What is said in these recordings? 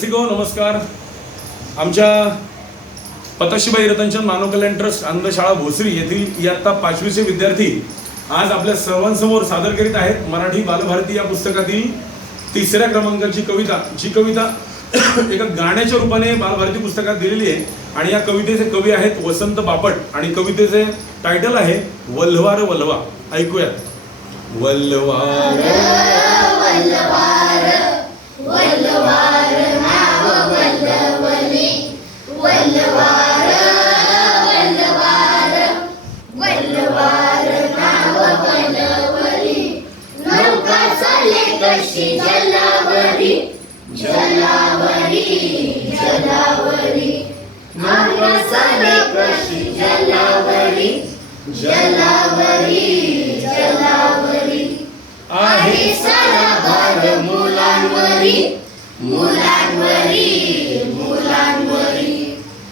रसिको नमस्कार. आमच्या पताशीबाई रतनचंद मानव कल्याण ट्रस्ट अंधशाळा भोसरी येथील इयत्ता पाचवीचे विद्यार्थी आज आपल्या सर्वांसमोर सादर करीत आहेत. मराठी बालभारती या पुस्तकातील तिसऱ्या क्रमांकाची कविता जी कविता एका गाण्याच्या रूपाने बालभारती पुस्तकात दिलेली आहे. आणि या कवितेचे कवी आहेत वसंत बापट आणि कवितेचे टायटल आहे वल्हवार वल्हवा. ऐकूयात. वल्हवार जलावरी जलावरी नौका कशी जलावरी जलावरी जलावरी आहे सारा भार मुलांवरी मुलांवरी मुलांवरी.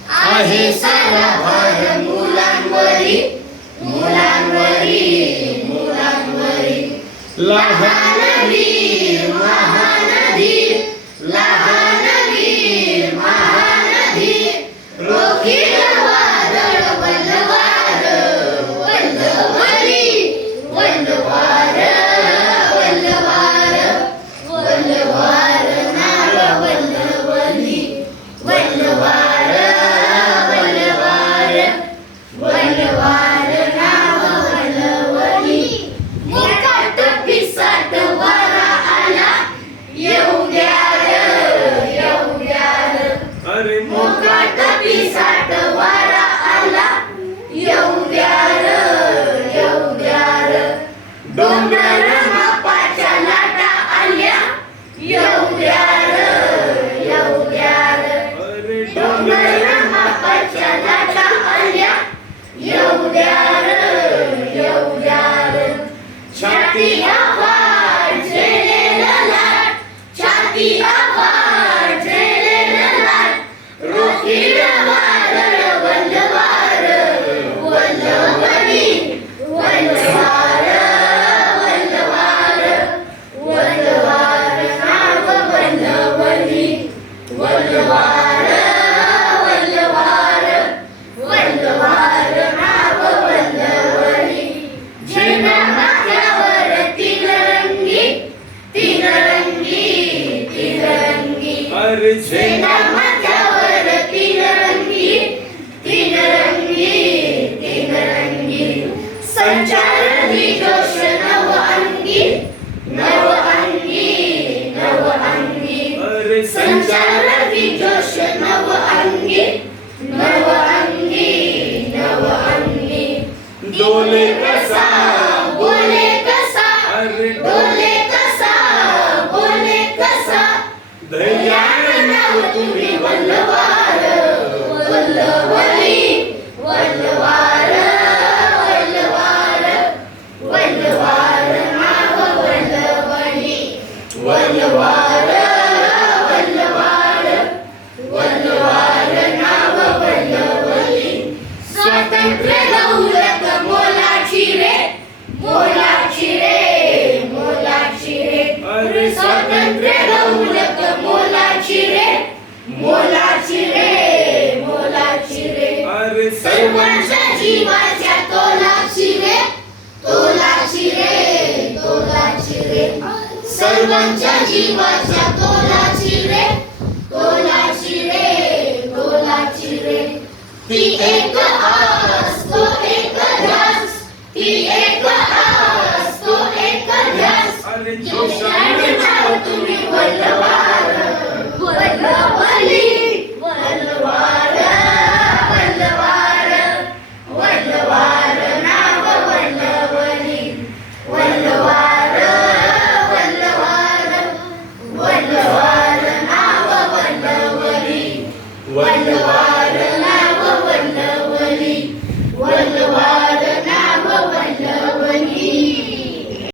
आहे सारा भार मुलांवरी मुलांवरी मुलांवरी. लहान महा डोंगर मापाच्या आल्या येऊ द्या अरे झेंडा तीन रंगी तीन रंगी तीन रंगी संचार जोश नव अंगी नव अंगी नव अंगी जोश नव अंगी. नव अंगी नव अंगी डोले सर्वांच्या जीवाच्या तोलाची रे 我也